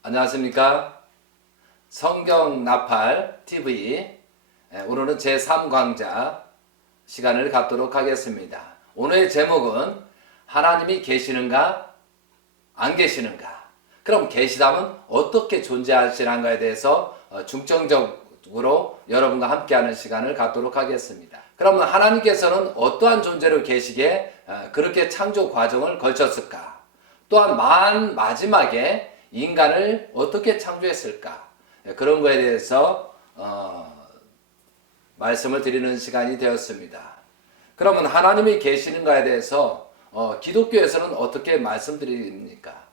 안녕하십니까? 성경 나팔 TV 오늘은 제3강좌 시간을 갖도록 하겠습니다. 오늘의 제목은 하나님이 계시는가 안 계시는가? 그럼 계시다면 어떻게 존재하시는가에 대해서 중점적으로 여러분과 함께하는 시간을 갖도록 하겠습니다. 그러면 하나님께서는 어떠한 존재로 계시기에 그렇게 창조 과정을 거쳤을까? 또한 마지막에 인간을 어떻게 창조했을까? 그런 거에 대해서 말씀을 드리는 시간이 되었습니다. 그러면 하나님이 계시는가에 대해서 기독교에서는 어떻게 말씀드립니까?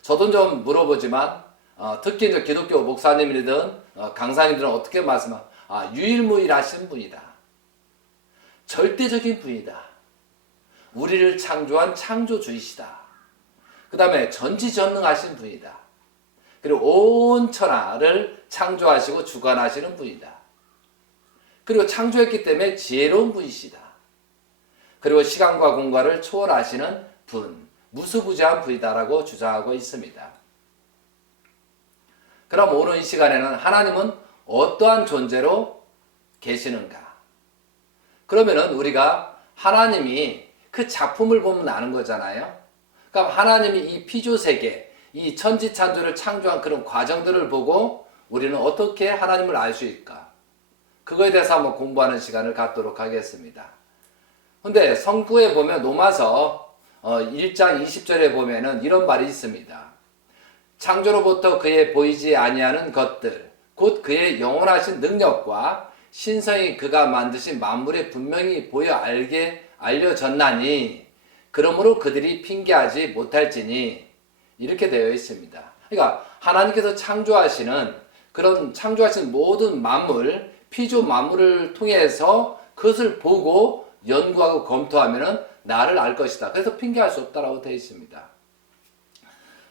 저도 좀 물어보지만 특히 이제 기독교 목사님이든 강사님들은 어떻게 말씀하냐? 유일무이하신 분이다. 절대적인 분이다. 우리를 창조한 창조주이시다. 그 다음에 전지전능하신 분이다. 그리고 온 천하를 창조하시고 주관하시는 분이다. 그리고 창조했기 때문에 지혜로운 분이시다. 그리고 시간과 공간을 초월하시는 분, 무수부지한 분이다라고 주장하고 있습니다. 그럼 오늘 이 시간에는 하나님은 어떠한 존재로 계시는가? 그러면은 우리가 하나님이 그 작품을 보면 아는 거잖아요. 그러니까 하나님이 이 피조세계, 이 천지창조를 창조한 그런 과정들을 보고 우리는 어떻게 하나님을 알 수 있을까? 그거에 대해서 한번 공부하는 시간을 갖도록 하겠습니다. 근데 성구에 보면 로마서 1장 20절에 보면은 이런 말이 있습니다. 창조로부터 그의 보이지 아니하는 것들, 곧 그의 영원하신 능력과 신성이 그가 만드신 만물에 분명히 보여 알려졌나니 그러므로 그들이 핑계하지 못할지니 이렇게 되어 있습니다. 그러니까 하나님께서 창조하시는 그런 창조하신 모든 만물, 피조 만물을 통해서 그것을 보고 연구하고 검토하면은 나를 알 것이다. 그래서 핑계할 수 없다라고 되어 있습니다.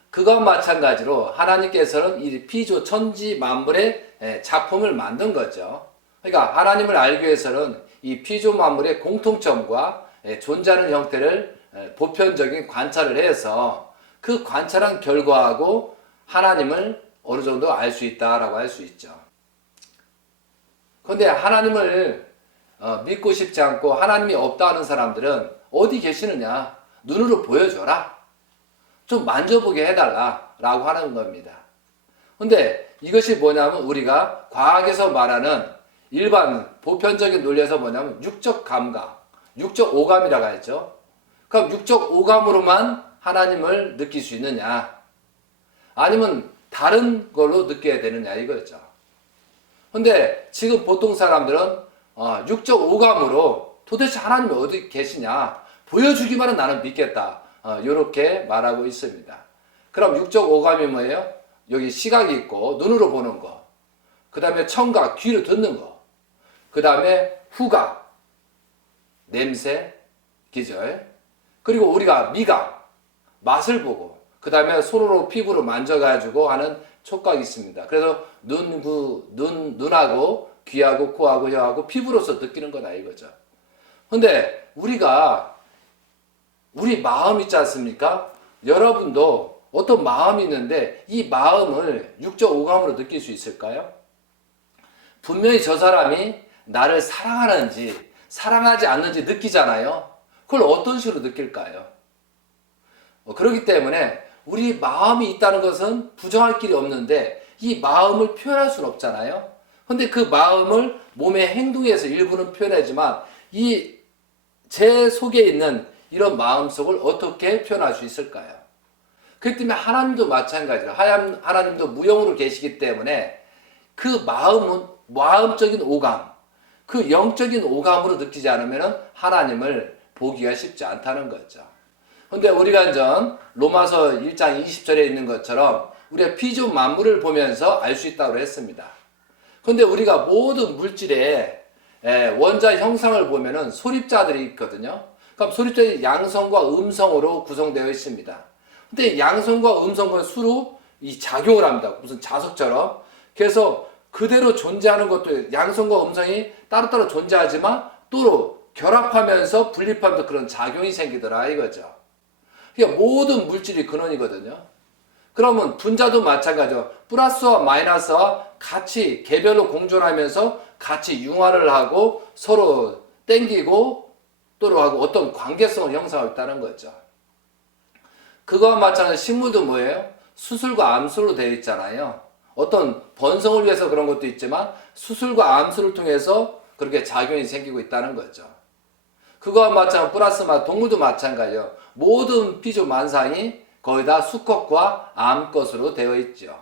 그것과 마찬가지로 하나님께서는 이 피조 천지 만물의 작품을 만든 거죠. 그러니까 하나님을 알기 위해서는 이 피조 만물의 공통점과 존재하는 형태를 보편적인 관찰을 해서 그 관찰한 결과하고 하나님을 어느 정도 알 수 있다라고 할 수 있죠. 그런데 하나님을 믿고 싶지 않고 하나님이 없다 하는 사람들은 어디 계시느냐? 눈으로 보여줘라. 좀 만져보게 해달라 라고 하는 겁니다. 근데 이것이 뭐냐면 우리가 과학에서 말하는 일반 보편적인 논리에서 뭐냐면 육적 감각, 육적 오감이라고 하죠. 그럼 육적 오감으로만 하나님을 느낄 수 있느냐? 아니면 다른 걸로 느껴야 되느냐 이거죠. 근데 지금 보통 사람들은 육적 오감으로 도대체 하나님이 어디 계시냐? 보여주기만은 나는 믿겠다. 이렇게 말하고 있습니다. 그럼 육적 오감이 뭐예요? 여기 시각이 있고 눈으로 보는 거. 그 다음에 청각, 귀로 듣는 거. 그 다음에 후각, 냄새, 기절. 그리고 우리가 미각, 맛을 보고 그 다음에 손으로 피부로 만져가지고 하는 촉각이 있습니다. 그래서 눈하고 귀하고 코하고 혀하고 피부로서 느끼는 거다 이거죠. 근데 우리 마음 있지 않습니까? 여러분도 어떤 마음이 있는데 이 마음을 육적 오감으로 느낄 수 있을까요? 분명히 저 사람이 나를 사랑하는지 사랑하지 않는지 느끼잖아요. 그걸 어떤 식으로 느낄까요? 그렇기 때문에 우리 마음이 있다는 것은 부정할 길이 없는데 이 마음을 표현할 수는 없잖아요. 근데 그 마음을 몸의 행동에서 일부는 표현하지만 이 제 속에 있는 이런 마음속을 어떻게 표현할 수 있을까요? 그렇기 때문에 하나님도 마찬가지로 하나님도 무형으로 계시기 때문에 그 마음적인 오감, 그 영적인 오감으로 느끼지 않으면 하나님을 보기가 쉽지 않다는 거죠. 근데 우리가 이제 로마서 1장 20절에 있는 것처럼 우리가 피조 만물을 보면서 알 수 있다고 했습니다. 근데 우리가 모든 물질의 원자 형상을 보면은 소립자들이 있거든요. 그럼 소립자들이 양성과 음성으로 구성되어 있습니다. 근데 양성과 음성과 수로 이 작용을 합니다. 무슨 자석처럼. 그래서 그대로 존재하는 것도 양성과 음성이 따로따로 존재하지만 또 결합하면서 분립하면서 그런 작용이 생기더라 이거죠. 그러니까 모든 물질이 근원이거든요. 그러면 분자도 마찬가지죠. 플러스와 마이너스와 같이 개별로 공존하면서 같이 융화를 하고 서로 땡기고 또로 하고 어떤 관계성을 형성하고 있다는 거죠. 그거와 마찬가지로 식물도 뭐예요? 수술과 암술로 되어 있잖아요. 어떤 번성을 위해서 그런 것도 있지만 수술과 암술을 통해서 그렇게 작용이 생기고 있다는 거죠. 그거와 마찬가지로 플러스 동물도 마찬가지예요. 모든 피조만상이 거의 다 수컷과 암컷으로 되어 있죠.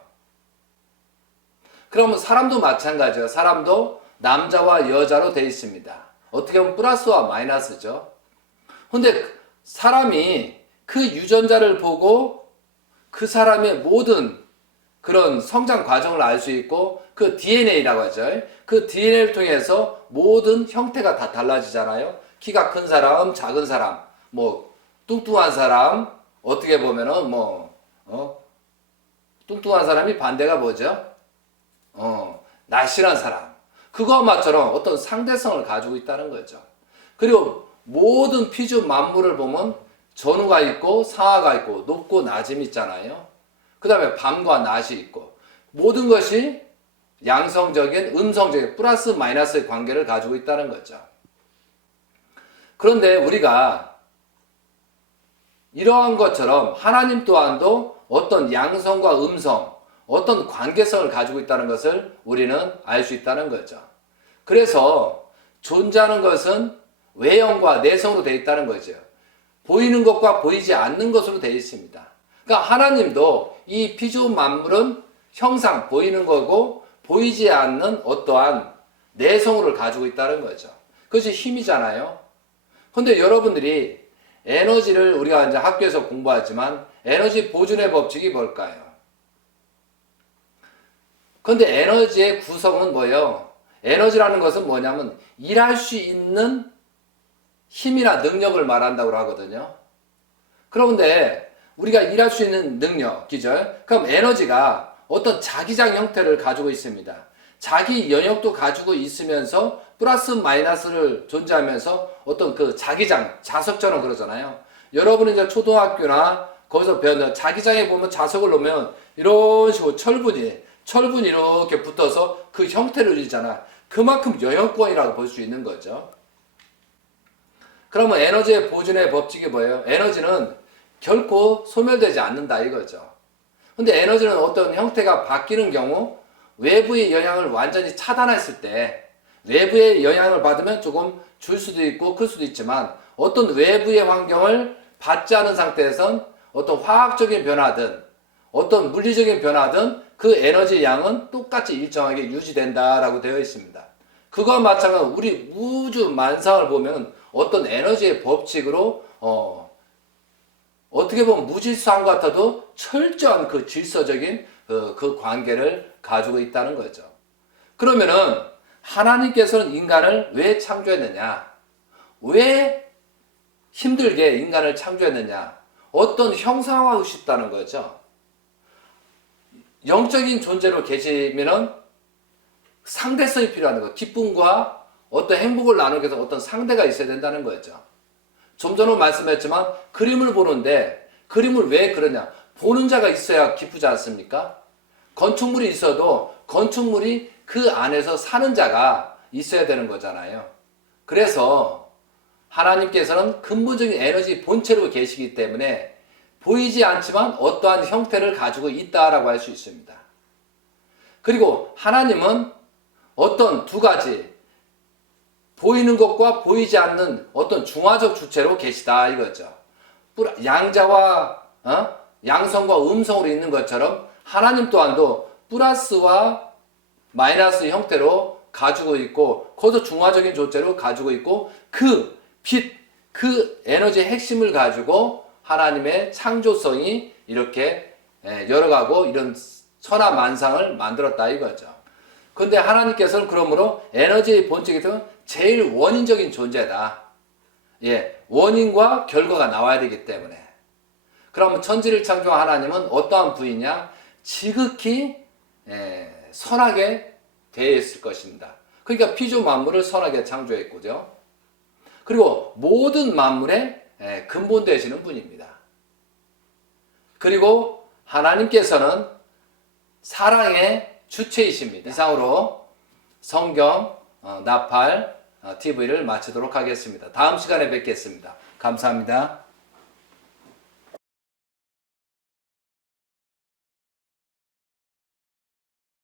그러면 사람도 마찬가지예요. 사람도 남자와 여자로 되어 있습니다. 어떻게 보면 플러스와 마이너스죠. 근데 사람이 그 유전자를 보고 그 사람의 모든 그런 성장 과정을 알 수 있고 그 DNA라고 하죠. 그 DNA를 통해서 모든 형태가 다 달라지잖아요. 키가 큰 사람, 작은 사람, 뭐 뚱뚱한 사람, 어떻게 보면은 뚱뚱한 사람이 반대가 뭐죠? 날씬한 사람. 그것만처럼 어떤 상대성을 가지고 있다는 거죠. 그리고 모든 피조 만물을 보면 전후가 있고 상하가 있고 높고 낮음이 있잖아요. 그 다음에 밤과 낮이 있고 모든 것이 양성적인 음성적인 플러스 마이너스의 관계를 가지고 있다는 거죠. 그런데 우리가 이러한 것처럼 하나님 또한도 어떤 양성과 음성, 어떤 관계성을 가지고 있다는 것을 우리는 알 수 있다는 거죠. 그래서 존재하는 것은 외형과 내성으로 되어 있다는 거죠. 보이는 것과 보이지 않는 것으로 되어 있습니다. 그러니까 하나님도 이 피조 만물은 형상 보이는 거고 보이지 않는 어떠한 내성을 가지고 있다는 거죠. 그것이 힘이잖아요. 근데 여러분들이 에너지를 우리가 이제 학교에서 공부하지만 에너지 보존의 법칙이 뭘까요? 근데 에너지의 구성은 뭐예요? 에너지라는 것은 뭐냐면 일할 수 있는 힘이나 능력을 말한다고 하거든요. 그런데 우리가 일할 수 있는 능력이죠. 그럼 에너지가 어떤 자기장 형태를 가지고 있습니다. 자기 영역도 가지고 있으면서 플러스 마이너스를 존재하면서 어떤 그 자기장, 자석처럼 그러잖아요. 여러분이 이제 초등학교나 거기서 배웠는 자기장에 보면 자석을 놓으면 이런 식으로 철분이 이렇게 붙어서 그 형태를 이루잖아. 그만큼 영역권이라고 볼 수 있는 거죠. 그러면 에너지의 보존의 법칙이 뭐예요? 에너지는 결코 소멸되지 않는다 이거죠. 근데 에너지는 어떤 형태가 바뀌는 경우 외부의 영향을 완전히 차단했을 때 외부의 영향을 받으면 조금 줄 수도 있고 클 수도 있지만 어떤 외부의 환경을 받지 않은 상태에선 어떤 화학적인 변화든 어떤 물리적인 변화든 그 에너지 양은 똑같이 일정하게 유지된다라고 되어 있습니다. 그거와 마찬가지로 우리 우주 만상을 보면 어떤 에너지의 법칙으로 어떻게 보면 무질서한 것 같아도 철저한 그 질서적인 그 관계를 가지고 있다는 거죠. 그러면은 하나님께서는 인간을 왜 창조했느냐? 왜 힘들게 인간을 창조했느냐? 어떤 형상화하고 싶다는 거죠. 영적인 존재로 계시면은 상대성이 필요한 거예요. 기쁨과 어떤 행복을 나누기 위해서 어떤 상대가 있어야 된다는 거죠. 좀 전에 말씀했지만 그림을 보는데 그림을 왜 그러냐? 보는 자가 있어야 기쁘지 않습니까? 건축물이 있어도 건축물이 그 안에서 사는 자가 있어야 되는 거잖아요. 그래서 하나님께서는 근본적인 에너지 본체로 계시기 때문에 보이지 않지만 어떠한 형태를 가지고 있다라고 할 수 있습니다. 그리고 하나님은 어떤 두 가지 보이는 것과 보이지 않는 어떤 중화적 주체로 계시다 이거죠. 양자와 양성과 음성으로 있는 것처럼 하나님 또한도 플러스와 마이너스 형태로 가지고 있고 거기서 중화적인 존재로 가지고 있고 그 빛, 그 에너지의 핵심을 가지고 하나님의 창조성이 이렇게 열어가고 이런 천하만상을 만들었다 이거죠. 그런데 하나님께서는 그러므로 에너지의 본질이 제일 원인적인 존재다. 원인과 결과가 나와야 되기 때문에. 그러면 천지를 창조한 하나님은 어떠한 분이냐? 지극히 선하게 되어 있을 것입니다. 그러니까 피조 만물을 선하게 창조했고요. 그리고 모든 만물의 근본 되시는 분입니다. 그리고 하나님께서는 사랑의 주체이십니다. 이상으로 성경 나팔 TV를 마치도록 하겠습니다. 다음 시간에 뵙겠습니다. 감사합니다.